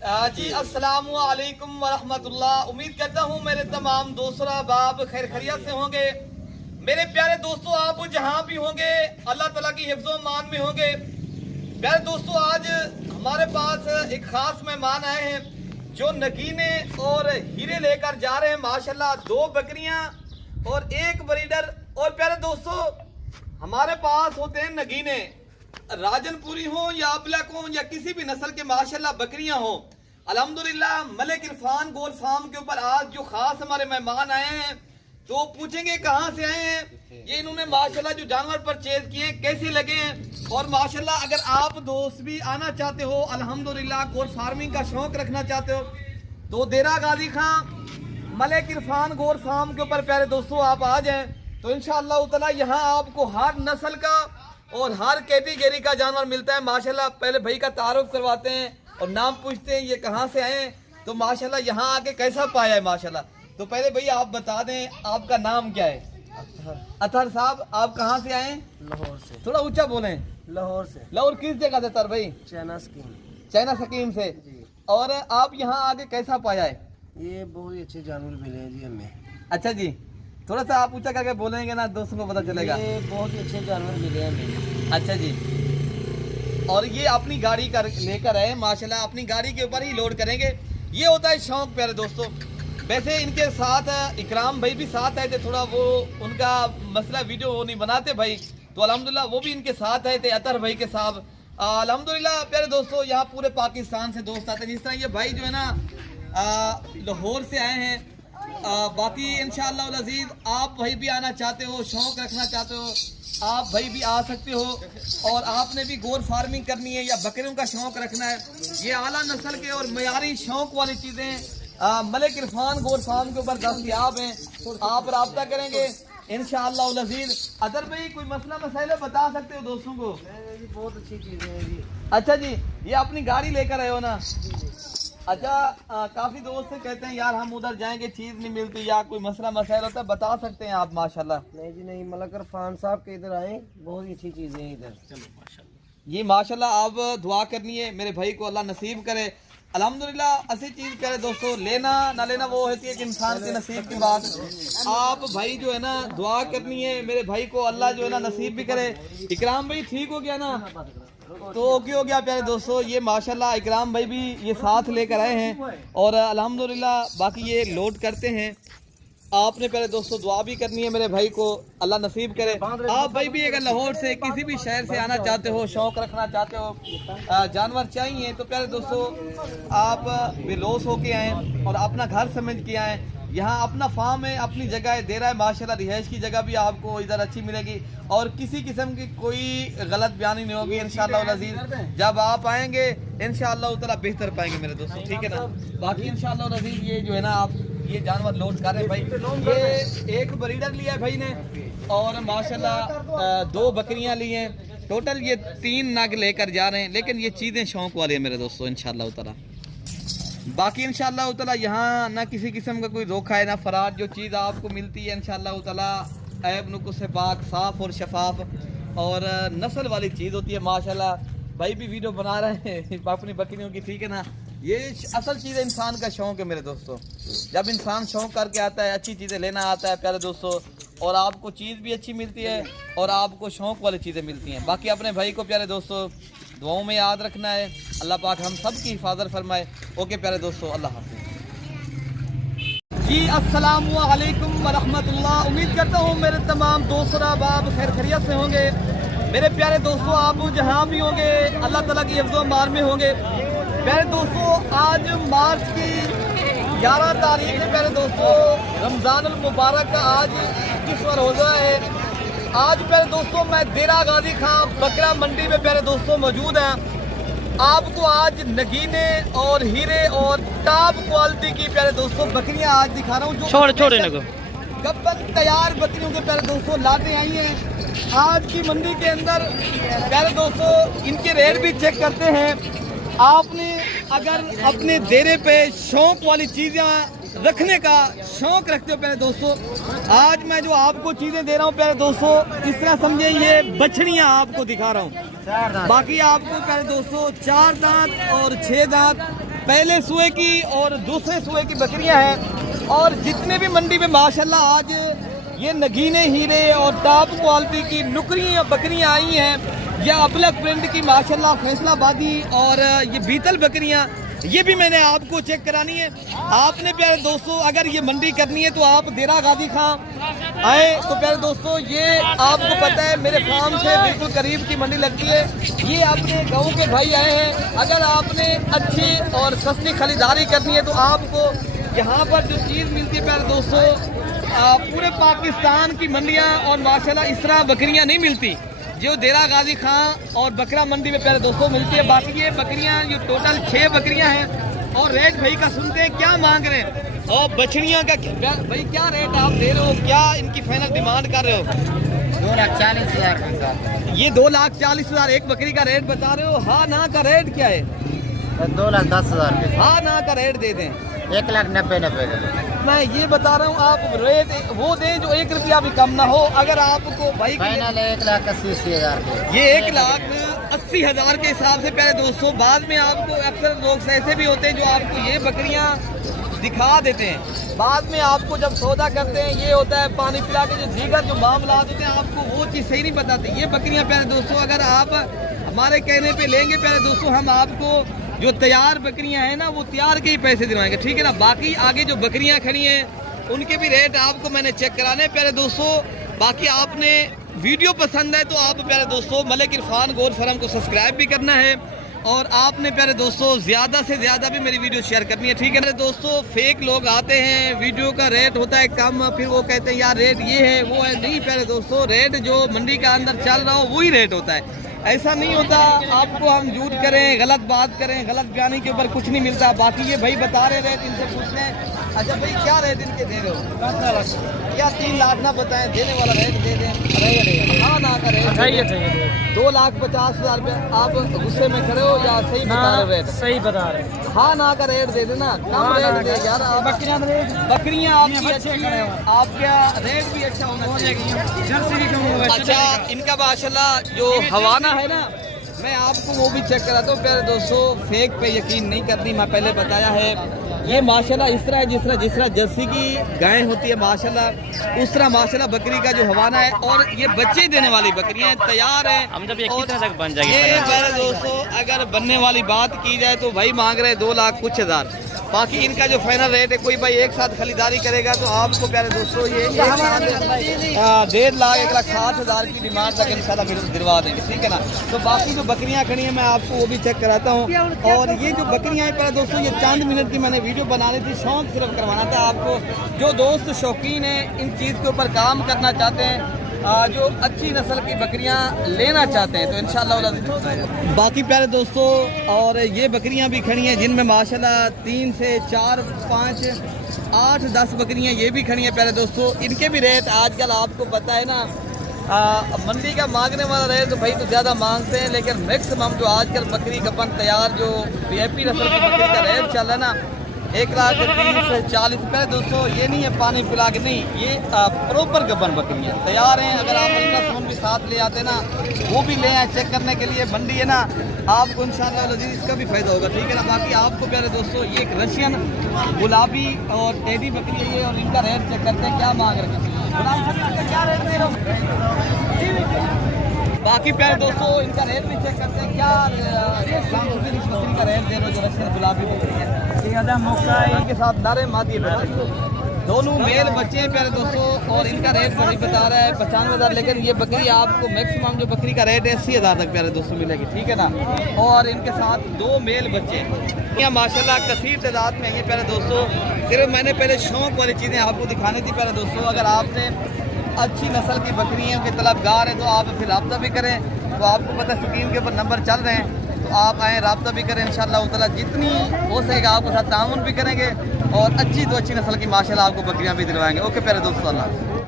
जी अस्सलामु अलैकुम वरहमतुल्लाह। उम्मीद करता हूँ मेरे तमाम दोस्तों अहबाब खैर खैरियत से होंगे। मेरे प्यारे दोस्तों, आप जहाँ भी होंगे अल्लाह ताला की हिफ्ज़ो मान में होंगे। प्यारे दोस्तों, आज हमारे पास एक खास मेहमान आए हैं जो नगीने और हीरे लेकर जा रहे हैं। माशाल्लाह 2 बकरियां और 1 ब्रीडर। और प्यारे दोस्तों, हमारे पास होते हैं नगीने, राजनपुरी हो या अबलक हो या किसी भी नस्ल के माशाल्लाह बकरियां हो। अल्हम्दुलिल्लाह मलिक इरफान गोल्ड फार्म के ऊपर आज जो खास हमारे मेहमान आए हैं, तो पूछेंगे कहाँ से आए हैं, ये इन्होंने माशाल्लाह जो जानवर परचेज किए कैसे लगे हैं। और माशाल्लाह अगर आप दोस्त भी आना चाहते हो, अल्हम्दुलिल्लाह गोल्ड फार्मिंग का शौक रखना चाहते हो, तो देरा गाजी खां मलिक इरफान गोल्ड फार्म के ऊपर प्यारे दोस्तों आप आ जाएं, तो इंशाअल्लाह ताला यहाँ आपको हर नस्ल का और हर कैटेगरी का जानवर मिलता है। माशाल्लाह पहले भाई का तारुफ करवाते हैं और नाम पूछते हैं ये कहाँ से आए हैं, तो माशाल्लाह यहाँ आके कैसा पाया है माशाल्लाह। तो पहले भैया आप बता दें आपका नाम क्या है। अतहर साहब, आप कहाँ से आए हैं? लाहौर से। थोड़ा ऊंचा बोलें। लाहौर से। लाहौर किस जगह से तर भाई? China scheme. चाइना स्कीम से जी। और आप यहाँ आके कैसा पाया है? ये बहुत ही अच्छे जानवर मिले हैं जी हमें। अच्छा जी, थोड़ा सा आप ऊंचा करके बोलेंगे ना, दोस्तों को पता चलेगा। ये बहुत ही अच्छे जानवर मिले हैं हमें। अच्छा जी, और ये अपनी गाड़ी कर लेकर आए माशाल्लाह, अपनी गाड़ी के ऊपर ही लोड करेंगे। ये होता है शौक प्यारे दोस्तों। वैसे इनके साथ इकराम भाई भी साथ आए थे, थोड़ा वो उनका मसला वीडियो वो नहीं बनाते भाई, तो अल्हम्दुलिल्लाह वो भी इनके साथ आए थे अतर भाई के साथ। अल्हम्दुलिल्लाह प्यारे दोस्तों, यहाँ पूरे पाकिस्तान से दोस्त आते हैं। जिस तरह ये भाई जो है ना लाहौर से आए हैं। बाकी इंशाअल्लाह अज़ीज़ आप भाई भी आना चाहते हो, शौक रखना चाहते हो, आप भाई भी आ सकते हो। और आपने भी गोर फार्मिंग करनी है या बकरियों का शौक रखना है, ये आला नस्ल के और मयारी शौक वाली चीज़ें मलिक इरफान गोर फार्म के ऊपर दस्तयाब हैं। आप रब्ता करेंगे इंशाअल्लाह अज़ीज़। अदर भाई कोई मसला मसाइल बता सकते हो दोस्तों को? बहुत अच्छी चीज़ें हैं जी। अच्छा जी, ये अपनी गाड़ी लेकर आए हो ना? अच्छा, काफी दोस्त कहते हैं यार हम उधर जाएंगे चीज नहीं मिलती या कोई मसला मसाइल होता है, बता सकते हैं आप माशाल्लाह? नहीं जी नहीं, मलिक इरफान साहब के इधर आए, बहुत ही अच्छी चीज़ें हैं इधर। चलो माशाल्लाह। ये माशाल्लाह आप दुआ करनी है मेरे भाई को अल्लाह नसीब करे। अल्हम्दुलिल्लाह ऐसी चीज प्यारे दोस्तों, लेना ना लेना वो होती है कि इंसान के नसीब की बात। आप भाई जो है ना दुआ करनी है मेरे भाई को, अल्लाह जो है ना नसीब भी करे। इकराम भाई ठीक हो गया ना? तो ओके हो गया प्यारे दोस्तों। ये माशाल्लाह इकराम भाई भी ये साथ लेकर आए हैं और अल्हम्दुलिल्लाह बाकी ये लोड करते हैं। आपने प्यारे दोस्तों दुआ भी करनी है मेरे भाई को, अल्लाह नसीब करे। आप भाई भी अगर लाहौर से किसी भी शहर से आना चाहते हो, शौक रखना चाहते हो, जानवर चाहिए, तो प्यारे दोस्तों आप बेलोस होके आएँ और अपना घर समझ के आएँ। यहाँ अपना फार्म है, अपनी जगह है, दे रहा है माशाल्लाह। रिहाइश की जगह भी आपको इधर अच्छी मिलेगी और किसी किस्म की कोई गलत बयानी नहीं होगी इंशाअल्लाह अज़ीज़। जब आप आएंगे इंशाअल्लाह ताला बेहतर पाएंगे मेरे दोस्तों, ठीक है ना? बाकी इंशाअल्लाह अज़ीज़ ये जो है ना आप ये जानवर लोड कर रहे हैं भाई। ये 1 ब्रीडर लिया है भाई ने और माशाल्लाह 2 बकरियां ली हैं। टोटल ये 3 नग लेकर जा रहे हैं, लेकिन ये चीज़ें शौक वाली है मेरे दोस्तों इंशाअल्लाह ताला। बाकी इंशाअल्लाह ताला यहाँ ना किसी किस्म का कोई धोखा है ना फराड। जो चीज़ आपको मिलती है इंशाअल्लाह ताला ऐब नुक़्स से पाक, साफ़ और शफाफ और नस्ल वाली चीज़ होती है माशाल्लाह। भाई भी वीडियो बना रहे हैं अपनी बकरियों की, ठीक है ना? ये असल चीज़ है, इंसान का शौक है मेरे दोस्तों। जब इंसान शौक करके आता है, अच्छी चीज़ें लेना आता है प्यारे दोस्तों, और आपको चीज़ भी अच्छी मिलती है और आपको शौक वाली चीज़ें मिलती हैं। बाकी अपने भाई को प्यारे दोस्तों दुआओं में याद रखना है, अल्लाह पाक हम सब की हिफाजत फरमाए। ओके प्यारे दोस्तों, अल्लाह हाफ़िज़ जी। अस्सलामु अलैकुम वरहमतुल्लाह। उम्मीद करता हूँ मेरे तमाम दोस्त अहबाब खैर खैरियत से होंगे। मेरे प्यारे दोस्तों, आप जहाँ भी होंगे अल्लाह ताला की हिफ्ज़ो अमान में होंगे। प्यारे दोस्तों, आज मार्च की 11 तारीख है प्यारे दोस्तों, रमज़ानुल मुबारक का आज 21वां रोज़ा है। आज प्यारे दोस्तों मैं देरा गाजी खां बकरा मंडी में प्यारे दोस्तों मौजूद हैं। आपको आज नगीने और हीरे और टॉप क्वालिटी की प्यारे दोस्तों बकरियां आज दिखा रहा हूँ, जो गब्बन तैयार बकरियों के प्यारे दोस्तों लाते आई हैं आज की मंडी के अंदर। प्यारे दोस्तों इनके रेट भी चेक करते हैं। आपने अगर अपने देरे पे शौक वाली चीज़ें रखने का शौक रखते हो प्यारे दोस्तों, आज मैं जो आपको चीज़ें दे रहा हूँ प्यारे दोस्तों, इस तरह समझे ये बछड़ियाँ आपको दिखा रहा हूँ। बाकी आपको प्यारे दोस्तों 4 दांत और 6 दांत पहले सुए की और दूसरे सुए की बकरियां हैं। और जितने भी मंडी में माशाल्लाह आज ये नगीने हीरे और टॉप क्वालिटी की नुकरी बकरियां आई हैं, या अबलक प्रिंट की माशाल्लाह फैसलाबादी और ये बीतल बकरियां, ये भी मैंने आपको चेक करानी है। आपने प्यारे दोस्तों अगर ये मंडी करनी है तो आप देरा गाजी खां आए। तो प्यारे दोस्तों ये आपको पता है मेरे फार्म से बिल्कुल करीब की मंडी लगती है। ये अपने गाँव के भाई आए हैं। अगर आपने अच्छी और सस्ती खरीदारी करनी है तो आपको यहाँ पर जो चीज़ मिलती है प्यारे दोस्तों, पूरे पाकिस्तान की मंडियाँ और माशाल्लाह इस तरह बकरियाँ नहीं मिलती जो देरा गाजी खां और बकरा मंडी में प्यारे दोस्तों मिलती है। बाकी ये बकरियां ये टोटल 6 बकरियां हैं। और रेट भाई का सुनते हैं क्या मांग रहे हैं और बछड़ियां का भाई क्या रेट आप दे रहे हो, क्या इनकी फाइनल डिमांड कर रहे हो? 2,40,000। ये 2,40,000 एक बकरी का रेट बता रहे हो। हाँ ना का रेट क्या है? 2,10,000। हाँ ना का रेट दे दें। 1,90,000। मैं ये बता रहा हूँ आप रेट वो दें जो 1 रुपया भी कम ना हो। अगर आपको भाई फाइनल 1,80,000। ये 1,80,000 के हिसाब से प्यारे दोस्तों, बाद में आपको अक्सर लोग ऐसे भी होते हैं जो आपको ये बकरियां दिखा देते हैं, बाद में आपको जब सौदा करते हैं ये होता है पानी पिला के जो दीगर जो मामला होते हैं आपको वो चीज़ सही नहीं बताते। ये बकरियां प्यारे दोस्तों अगर आप हमारे कहने पे लेंगे प्यारे दोस्तों, हम आपको जो तैयार बकरियां हैं ना वो तैयार के ही पैसे दिलवाएंगे, ठीक है ना। बाकी आगे जो बकरियां खड़ी हैं उनके भी रेट आपको मैंने चेक कराने प्यारे दोस्तों। बाकी आपने वीडियो पसंद है तो आप प्यारे दोस्तों मलिक इरफान गोल्ड फार्म को सब्सक्राइब भी करना है और आपने प्यारे दोस्तों ज़्यादा से ज़्यादा भी मेरी वीडियो शेयर करनी है, ठीक है ना दोस्तों। फेक लोग आते हैं, वीडियो का रेट होता है कम, फिर वो कहते हैं यार रेट ये है वो है। नहीं प्यारे दोस्तों, रेट जो मंडी के अंदर चल रहा हो वही रेट होता है, ऐसा नहीं होता आपको हम झूठ करें, गलत बात करें, गलत बयानी के ऊपर कुछ नहीं मिलता। बाकी ये भाई बता रहे रेट, इनसे पूछते हैं। अच्छा भाई क्या रेट इनके दे रहे हो? क्या 3 लाख ना बताएं, देने वाला रेट दे दें। हाँ ना का रेट 2,50,000 रुपये। आप गुस्से में खड़े हो या सही बता रहे रेट? सही बता रहे। हाँ ना का रेट दे देना, कम रेट दे यार। बकरियाँ आपकी अच्छी हैं, आपका रेट भी अच्छा होना चाहिए। अच्छा इनका माशाल्लाह जो हवाना है ना, मैं आपको वो भी चेक कराता हूँ प्यारे दोस्तों। फेक पे यकीन नहीं करनी, मैं पहले बताया है। ये माशाल्लाह इस तरह जिस तरह जर्सी की गाय होती है माशाल्लाह उस तरह माशाल्लाह बकरी का जो हवाना है, और ये बच्चे देने वाली बकरियां तैयार हैं। हम जब एक तक बन जाएगी ये प्यारे दोस्तों, अगर बनने वाली बात की जाए तो भाई मांग रहे हैं 2 लाख कुछ हज़ार। बाकी इनका जो फाइनल रेट है, कोई भाई एक साथ खरीदारी करेगा तो आपको प्यारे दोस्तों ये 1,50,000 1,60,000 की डिमांड तक इंशाल्लाह दिलवा देंगे, ठीक है ना। तो बाकी जो बकरियां खड़ी हैं मैं आपको वो भी चेक कराता हूँ। और ये जो बकरियां हैं प्यारे दोस्तों, ये चंद मिनट की मैंने वीडियो बनानी थी, शौक सिर्फ करवाना था आपको। जो दोस्त शौकीन हैं, इन चीज़ के ऊपर काम करना चाहते हैं, जो अच्छी नस्ल की बकरियां लेना चाहते हैं तो इंशाल्लाह। बाकी प्यारे दोस्तों और ये बकरियां भी खड़ी हैं जिनमें माशाल्लाह 3 से 4 5 8 10 बकरियां ये भी खड़ी हैं प्यारे दोस्तों। इनके भी रेट आजकल आपको पता है ना, मंडी का मांगने वाला रेट तो भाई तो ज़्यादा मांगते हैं, लेकिन मैक्सिमम जो आजकल बकरी गपन तैयार जो VIP नस्ल की बकरी का रेट चल रहा है ना 1,30,40 रुपये दोस्तों। ये नहीं है पानी पिला के, नहीं, ये प्रॉपर गबन बकरियाँ तैयार हैं। अगर आप अल्ट्रासाउंड भी साथ ले आते ना वो भी ले आए चेक करने के लिए, मंडी है ना, आपको इंशाल्लाह इसका भी फायदा होगा, ठीक है ना। बाकी आपको प्यारे दोस्तों ये एक रशियन गुलाबी और टेडी बकरी है ये, और इनका रेट चेक करते हैं क्या मांग रहे हैं। क्या रेट दे रहे हो? बाकी प्यारे दोस्तों इनका रेट भी चेक करते हैं क्या बकरी का रेट दे रहे हो जो रशियन गुलाबी बकरी है। इनके साथ नारे मादी दोनों मेल बच्चे हैं प्यारे दोस्तों, और इनका रेट वही बता रहा है 95,000। लेकिन ये बकरी आपको मैक्सिमम जो बकरी का रेट है 80,000 तक प्यारे दोस्तों मिलेगी, ठीक है ना। और इनके साथ 2 मेल बच्चे हैं। यहाँ माशाल्लाह कसीर तादाद में है प्यारे दोस्तों। सिर्फ मैंने पहले शौक वाली चीज़ें आपको दिखानी थी प्यारे दोस्तों। अगर आपने अच्छी नस्ल की बकरियों के तलबगार हैं तो आप फिर रब्ता भी करें। तो आपको पता है स्क्रीन के ऊपर नंबर चल रहे हैं, तो आप आएँ रब्ता भी करें इंशाअल्लाह ताला। जितनी हो सकेगा आपके साथ ताउन भी करेंगे और अच्छी तो अच्छी नस्ल की माशाल्लाह आपको बकरियां भी दिलवाएंगे। ओके प्यारे दोस्तों, अल्लाह।